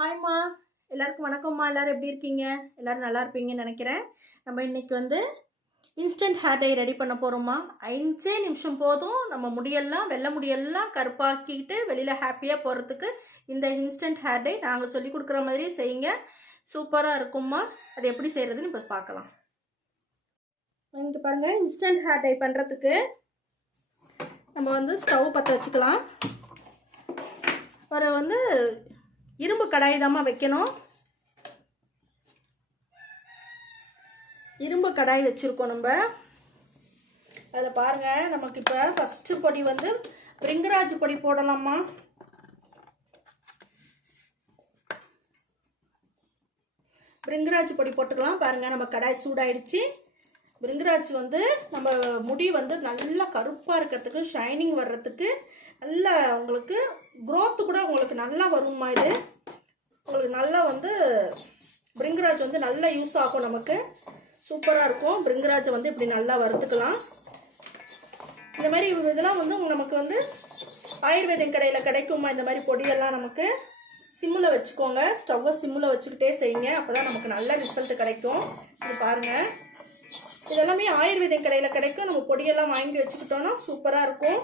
ஹாய்மா எல்லாருக்கும் வணக்கம்மா எல்லோரும் எப்படி இருக்கீங்க? எல்லோரும் நல்லா இருப்பீங்கன்னு நினைக்கிறேன். நம்ம இன்றைக்கி வந்து இன்ஸ்டன்ட் ஹேர் டை ரெடி பண்ண போகிறோம்மா அஞ்சே நிமிஷம் போதும் நம்ம முடியெல்லாம் வெள்ளை முடியெல்லாம் கருப்பாக்கிட்டு வெளியில் ஹாப்பியாக போகிறதுக்கு இந்த இன்ஸ்டன்ட் ஹேர் டை நாங்கள் சொல்லி கொடுக்குற மாதிரி செய்யுங்க. சூப்பராக இருக்கும்மா அது எப்படி செய்கிறதுன்னு இப்போ பார்க்கலாம். இங்கே பாருங்கள் இன்ஸ்டன்ட் ஹேர் டை பண்ணுறதுக்கு நம்ம வந்து ஸ்டவ் பற்ற வச்சுக்கலாம். ஒரு வந்து கடாய் தாம்மா வைக்கணும். இரும்பு கடாய் வச்சுருக்கோம் நம்ம. அதில் பாருங்கள் நமக்கு இப்போ ஃபஸ்ட்டு பொடி வந்து பிரிங்கராஜ் பொடி போடலாமா பிரிங்கராஜ் பொடி போட்டுக்கலாம். பாருங்கள் நம்ம கடாய் சூடாயிடுச்சு. பிரிங்கராஜ் வந்து நம்ம முடி வந்து நல்லா கருப்பாக இருக்கிறதுக்கு ஷைனிங் வர்றதுக்கு நல்லா உங்களுக்கு க்ரோத்து கூட உங்களுக்கு நல்லா வரும்மா இது. உங்களுக்கு நல்லா வந்து பிரிங்கராஜ் வந்து நல்லா யூஸ் ஆகும் நமக்கு. சூப்பராக இருக்கும். பிரிங்கராஜை வந்து இப்படி நல்லா வறுத்துக்கலாம். இந்த மாதிரி இதெல்லாம் வந்து நமக்கு வந்து ஆயுர்வேதம் கடையில் கிடைக்குமா? இந்த மாதிரி பொடியெல்லாம் நமக்கு சிம்மில் வச்சுக்கோங்க. ஸ்டவ்வை சிம்மில் வச்சுக்கிட்டே செய்யுங்க. அப்போ தான் நமக்கு நல்ல ரிசல்ட் கிடைக்கும். இது பாருங்கள் இதெல்லாமே ஆயுர்வேதம் கடையில் கிடைக்கும். நம்ம பொடியெல்லாம் வாங்கி வச்சுக்கிட்டோன்னா சூப்பராக இருக்கும்.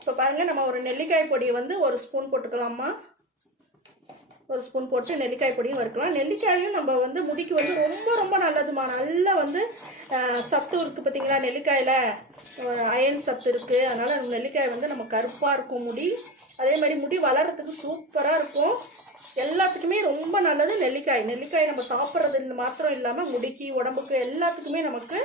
இப்போ பாருங்கள் நம்ம ஒரு நெல்லிக்காய் பொடியை வந்து ஒரு ஸ்பூன் போட்டுக்கலாமா? ஒரு ஸ்பூன் போட்டு நெல்லிக்காய் பொடியும் வறுக்கலாம். நெல்லிக்காயும் நம்ம வந்து முடிக்கு வந்து ரொம்ப ரொம்ப நல்லதுமா நல்லா வந்து சத்து இருக்குது பார்த்தீங்களா நெல்லிக்காயில் அயன் சத்து இருக்குது அதனால் நெல்லிக்காய் வந்து நம்ம கருப்பாக இருக்கும் முடி. அதே மாதிரி முடி வளர்கிறதுக்கு சூப்பராக இருக்கும். எல்லாத்துக்குமே ரொம்ப நல்லது நெல்லிக்காய். நெல்லிக்காய் நம்ம சாப்பிட்றது மாத்திரம் இல்லாமல் முடிக்கு உடம்புக்கு எல்லாத்துக்குமே நமக்கு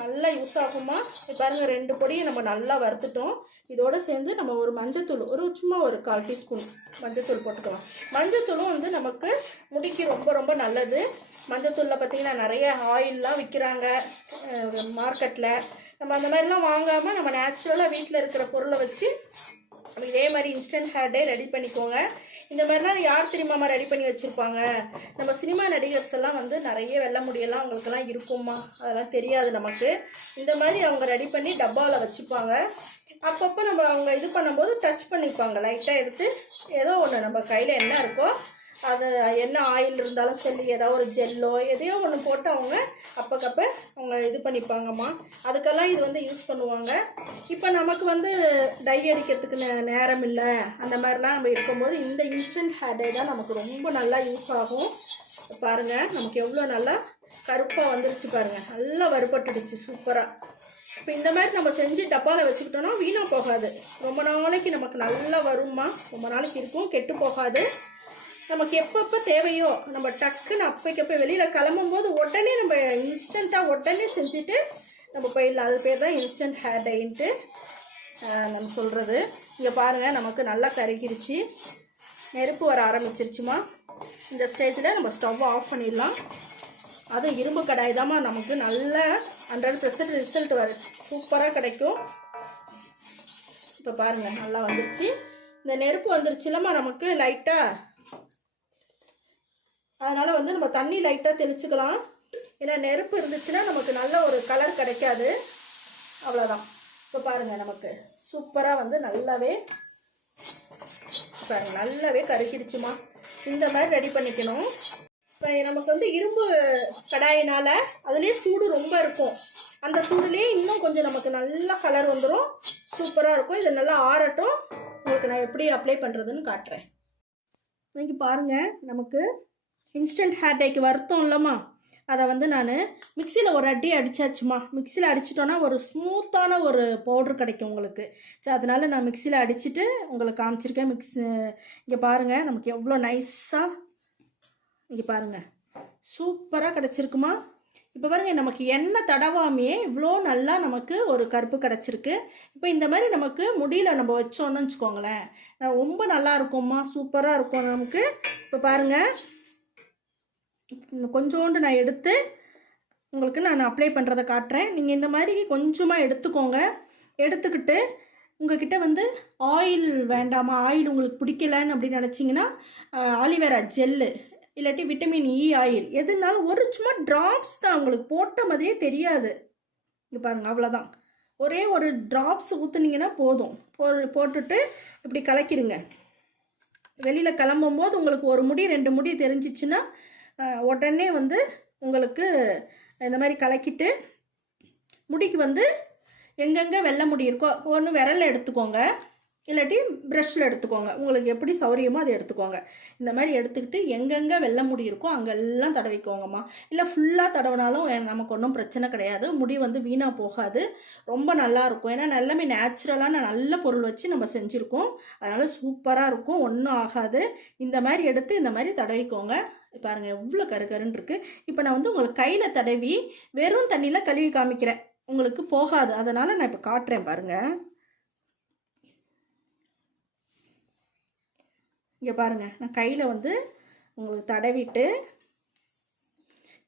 நல்லா யூஸ் ஆகுமா? இப்ப பாருங்க ரெண்டு பொடியை நம்ம நல்லா வறுத்துட்டோம். இதோடு சேர்ந்து நம்ம ஒரு மஞ்சத்தூள் ஒரு சும்மா ஒரு கால் டீஸ்பூன் மஞ்சத்தூள் போட்டுக்கலாம். மஞ்சத்தூளும் வந்து நமக்கு முடிக்கு ரொம்ப ரொம்ப நல்லது. மஞ்சத்தூளில் பார்த்தீங்கன்னா நிறைய ஆயில்லாம் விற்கிறாங்க மார்க்கெட்டில் நம்ம அந்த மாதிரிலாம் வாங்காமல் நம்ம நேச்சுரலாக வீட்டில் இருக்கிற பொருளை வச்சு இதே மாதிரி இன்ஸ்டன்ட் ஹேர் டே ரெடி பண்ணிக்கோங்க. இந்த மாதிரிலாம் யார் தெரியுமாம்மா ரெடி பண்ணி வச்சுருப்பாங்க? நம்ம சினிமா நடிகர்ஸ் எல்லாம் வந்து நிறைய வெள்ள முடியெல்லாம் அவங்களுக்கெல்லாம் இருக்குமா அதெல்லாம் தெரியாது நமக்கு. இந்த மாதிரி அவங்க ரெடி பண்ணி டப்பாவில் வச்சுப்பாங்க. அப்பப்போ நம்ம அவங்க இது பண்ணும்போது டச் பண்ணிப்பாங்க. லைட்டாக எடுத்து ஏதோ ஒன்று நம்ம கையில் என்ன இருக்கோ அது என்ன ஆயில் இருந்தாலும் சரி ஏதாவது ஒரு ஜெல்லோ எதையோ ஒன்று போட்டு அவங்க அப்பக்கப்போ அவங்க இது பண்ணிப்பாங்கம்மா. அதுக்கெல்லாம் இது வந்து யூஸ் பண்ணுவாங்க. இப்போ நமக்கு வந்து டை அடிக்கிறதுக்கு நே- நேரம் இல்லை. அந்த மாதிரிலாம் நம்ம இருக்கும்போது இந்த இன்ஸ்டன்ட் ஹேர் டை தான் நமக்கு ரொம்ப நல்லா யூஸ் ஆகும். பாருங்கள் நமக்கு எவ்வளோ நல்லா கருப்பாக வந்துருச்சு பாருங்கள் நல்லா வறுபட்டுடுச்சு சூப்பராக இப்போ இந்த மாதிரி நம்ம செஞ்சு டப்பாவில் வச்சுக்கிட்டோம்னா வீணாக போகாது. ரொம்ப நாளைக்கு நமக்கு நல்லா வருமா ரொம்ப நாளைக்கு இருக்கும் கெட்டு போகாது. நமக்கு எப்பப்போ தேவையோ நம்ம டக்குன்னு அப்பைக்கப்போ வெளியில் கிளம்பும்போது உடனே நம்ம இன்ஸ்டண்ட்டாக உடனே செஞ்சுட்டு நம்ம போயிடலாம். அது பேர் தான் இன்ஸ்டன்ட் ஹேர் டைன்ட்டு நம்ம சொல்கிறது இங்கே பாருங்கள் நமக்கு நல்லா கருகிருச்சு. நெருப்பு வர ஆரம்பிச்சிருச்சுமா? இந்த ஸ்டேஜில் நம்ம ஸ்டவ் ஆஃப் பண்ணிடலாம். அதுவும் இரும்பு கடாய் தாம்மா. நமக்கு நல்ல ஹண்ட்ரட் பர்சன்ட் ரிசல்ட் வர சூப்பராக கிடைக்கும். இப்போ பாருங்கள் நல்லா வந்துருச்சு. இந்த நெருப்பு வந்துருச்சுலம்மா நமக்கு லைட்டாக அதனால் வந்து நம்ம தண்ணி லைட்டாக தெளிச்சுக்கலாம். ஏன்னா நெருப்பு இருந்துச்சுன்னா நமக்கு நல்ல ஒரு கலர் கிடைக்காது. அவ்வளோதான் இப்போ பாருங்கள் நமக்கு சூப்பராக வந்து நல்லாவே பாருங்க நல்லாவே கருகிடுச்சுமா. இந்த மாதிரி ரெடி பண்ணிக்கணும். இப்போ நமக்கு வந்து இரும்பு கடாயினால் அதுலேயே சூடு ரொம்ப இருக்கும். அந்த சூடுலேயே இன்னும் கொஞ்சம் நமக்கு நல்லா கலர் வந்துடும் சூப்பராக இருக்கும். இது நல்லா ஆறட்டும். உங்களுக்கு நான் எப்படி அப்ளை பண்ணுறதுன்னு காட்டுறேன். இன்னைக்கு பாருங்கள் நமக்கு இன்ஸ்டன்ட் ஹேர் டேக்கு வருத்தம் இல்லைம்மா. அதை வந்து நான் மிக்சியில் ஒரு அடி அடித்தாச்சுமா மிக்சியில் அடிச்சிட்டோன்னா ஒரு ஸ்மூத்தான ஒரு பவுடர் கிடைக்கும் உங்களுக்கு. ஸோ அதனால் நான் மிக்சியில் அடிச்சுட்டு உங்களுக்கு காமிச்சிருக்கேன். மிக்ஸ் இங்கே பாருங்கள் நமக்கு எவ்வளோ நைஸாக இங்கே பாருங்கள் சூப்பராக கிடச்சிருக்குமா இப்போ பாருங்கள் நமக்கு எண்ணெய் தடவாமையே இவ்வளோ நல்லா நமக்கு ஒரு கருப்பு கிடச்சிருக்கு. இப்போ இந்த மாதிரி நமக்கு முடியல நம்ம வச்சோன்னு வச்சுக்கோங்களேன். ரொம்ப நல்லா இருக்கும்மா. சூப்பராக இருக்கும் நமக்கு. இப்போ பாருங்கள் கொஞ்சோண்டு நான் எடுத்து உங்களுக்கு நான் அப்ளை பண்ணுறதை காட்டுறேன். நீங்கள் இந்த மாதிரி கொஞ்சமாக எடுத்துக்கோங்க. எடுத்துக்கிட்டு உங்ககிட்ட வந்து ஆயில் வேண்டாமா? ஆயில் உங்களுக்கு பிடிக்கலன்னு அப்படின்னு நினச்சிங்கன்னா ஆலிவேரா ஜெல்லு இல்லாட்டி விட்டமின் இ ஆயில் எதுனாலும் ஒரு சும்மா ட்ராப்ஸ் தான் உங்களுக்கு போட்ட மாதிரியே தெரியாது. இங்கே பாருங்கள் அவ்வளோதான் ஒரே ஒரு ட்ராப்ஸ் ஊற்றுனீங்கன்னா போதும். போ போட்டுட்டு இப்படி கலக்கிடுங்க. வெளியில் கிளம்பும்போது உங்களுக்கு ஒரு முடி ரெண்டு முடி தெரிஞ்சிச்சுன்னா உடனே வந்து உங்களுக்கு இந்த மாதிரி கலக்கிட்டு முடிக்கு வந்து எங்கெங்கே வெள்ளை முடி இருக்கோ ஒன்று விரலை எடுத்துக்கோங்க. இல்லாட்டி ப்ரஷ்ஷில் எடுத்துக்கோங்க. உங்களுக்கு எப்படி சௌரியமோ அதை எடுத்துக்கோங்க. இந்த மாதிரி எடுத்துக்கிட்டு எங்கெங்கே வெள்ள முடி இருக்கோ அங்கெல்லாம் தடவிக்கோங்கம்மா. இல்லை ஃபுல்லாக தடவினாலும் நமக்கு ஒன்றும் பிரச்சனை கிடையாது. முடி வந்து வீணாக போகாது. ரொம்ப நல்லாயிருக்கும் ஏன்னா எல்லாமே நேச்சுரலான நல்ல பொருள் வச்சு நம்ம செஞ்சுருக்கோம். அதனால் சூப்பராக இருக்கும். ஒன்றும் ஆகாது. இந்த மாதிரி எடுத்து இந்த மாதிரி தடவிக்கோங்க. பாருங்கள் எவ்வளோ கரு கருன்னு இருக்குது இப்போ நான் வந்து உங்களுக்கு கையில் தடவி வெறும் தண்ணியில் கழுவி காமிக்கிறேன். உங்களுக்கு போகாது. அதனால் நான் இப்போ காட்டுறேன் பாருங்கள் இங்கே பாருங்கள் நான் கையில் வந்து உங்களுக்கு தடவிட்டு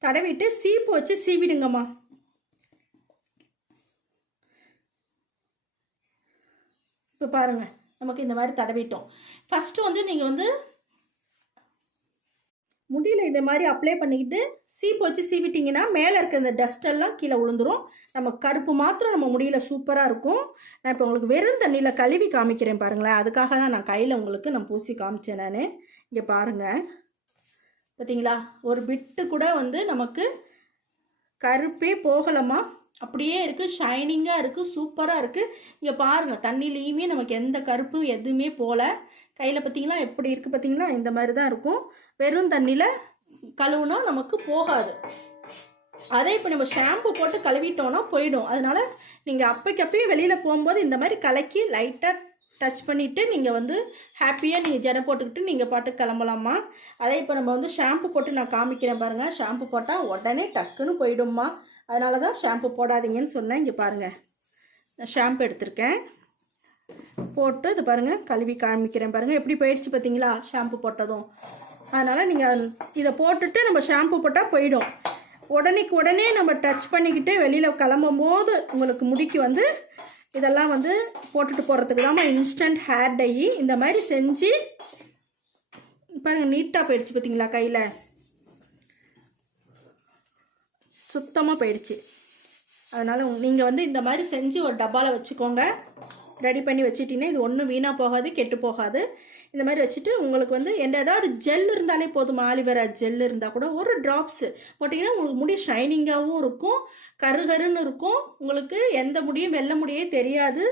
தடவிட்டு சீப்பு வச்சு சீவிடுங்கம்மா. இப்போ பாருங்கள் நமக்கு இந்த மாதிரி தடவிட்டோம். ஃபஸ்ட்டு வந்து நீங்கள் வந்து முடியல இந்த மாதிரி அப்ளை பண்ணிக்கிட்டு சீப்பு வச்சு சீவிட்டிங்கன்னா மேலே இருக்க இந்த டஸ்டெல்லாம் கீழே விழுந்துரும். நம்ம கருப்பு மாத்திரம் நம்ம முடியல சூப்பராக இருக்கும். நான் இப்போ உங்களுக்கு வெறும் தண்ணியில் கழுவி காமிக்கிறேன் பாருங்களேன். அதுக்காக தான் நான் கையில் உங்களுக்கு நான் பூசி காமிச்சேன் நான். இங்கே பாருங்கள் பார்த்தீங்களா ஒரு பிட்டு கூட வந்து நமக்கு கருப்பே போகலமா அப்படியே இருக்குது ஷைனிங்காக இருக்குது சூப்பராக இருக்குது இங்கே பாருங்கள் தண்ணிலேயுமே நமக்கு எந்த கருப்பும் எதுவுமே போகல கையில் பார்த்தீங்களா எப்படி இருக்குது பார்த்தீங்களா இந்த மாதிரி தான் இருக்கும். வெறும் தண்ணியில் கழுவுனா நமக்கு போகாது. அதே இப்போ நம்ம ஷாம்பு போட்டு கழுவிட்டோம்னா போயிடும். அதனால நீங்கள் அப்பைக்கப்பயே வெளியில் போகும்போது இந்த மாதிரி கலக்கி லைட்டாக டச் பண்ணிவிட்டு நீங்கள் வந்து ஹாப்பியாக நீங்கள் ஜடை போட்டுக்கிட்டு நீங்கள் பாட்டு கிளம்பலாமா? அதே இப்போ நம்ம வந்து ஷாம்பு போட்டு நான் காமிக்கிறேன் பாருங்கள் ஷாம்பு போட்டால் உடனே டக்குன்னு போயிடும்மா. அதனால தான் ஷாம்பு போடாதீங்கன்னு சொன்னேன். இங்கே பாருங்கள் நான் ஷாம்பு எடுத்திருக்கேன். போட்டு இது பாருங்கள் கழுவி காமிக்கிறேன் பாருங்கள் எப்படி போயிடுச்சு பார்த்தீங்களா ஷாம்பு போட்டதும். அதனால் நீங்கள் இதை போட்டுட்டு நம்ம ஷாம்பு போட்டால் போயிடும். உடனேக்கு உடனே நம்ம டச் பண்ணிக்கிட்டு வெளியில் கிளம்பும் போது உங்களுக்கு முடிக்கு வந்து இதெல்லாம் வந்து போட்டுட்டு போகிறதுக்கு தான் இன்ஸ்டன்ட் ஹேர் டை இந்த மாதிரி செஞ்சு பாருங்கள் நீட்டாக போயிடுச்சு பார்த்தீங்களா கையில். சுத்தமாக போயிடுச்சு. அதனால் நீங்கள் வந்து இந்த மாதிரி செஞ்சு ஒரு டப்பாவில் வச்சுக்கோங்க. ரெடி பண்ணி வச்சிட்டிங்கன்னா இது ஒன்றும் வீணாக போகாது கெட்டு போகாது. இந்த மாதிரி வச்சுட்டு உங்களுக்கு வந்து எந்த ஏதாவது ஜெல் இருந்தாலே போதும்? ஆலிவேரா ஜெல் இருந்தால் கூட ஒரு ட்ராப்ஸு போட்டிங்கன்னா உங்களுக்கு முடி ஷைனிங்காகவும் இருக்கும் கருகருன்னு இருக்கும். உங்களுக்கு எந்த முடியும் வெள்ளை முடியே தெரியாது.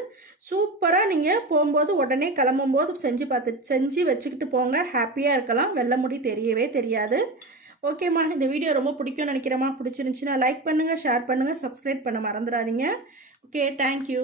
சூப்பராக நீங்கள் போகும்போது உடனே கிளம்பும்போது செஞ்சு பார்த்து செஞ்சு வச்சுக்கிட்டு போங்க. ஹாப்பியாக இருக்கலாம். வெள்ள முடி தெரியவே தெரியாது. ஓகேம்மா இந்த வீடியோ ரொம்ப பிடிக்கும்னு நினைக்கிறேம்மா. பிடிச்சிருந்துச்சுன்னா லைக் பண்ணுங்கள் ஷேர் பண்ணுங்கள் சப்ஸ்கிரைப் பண்ண மறந்துடாதீங்க. Okay thank you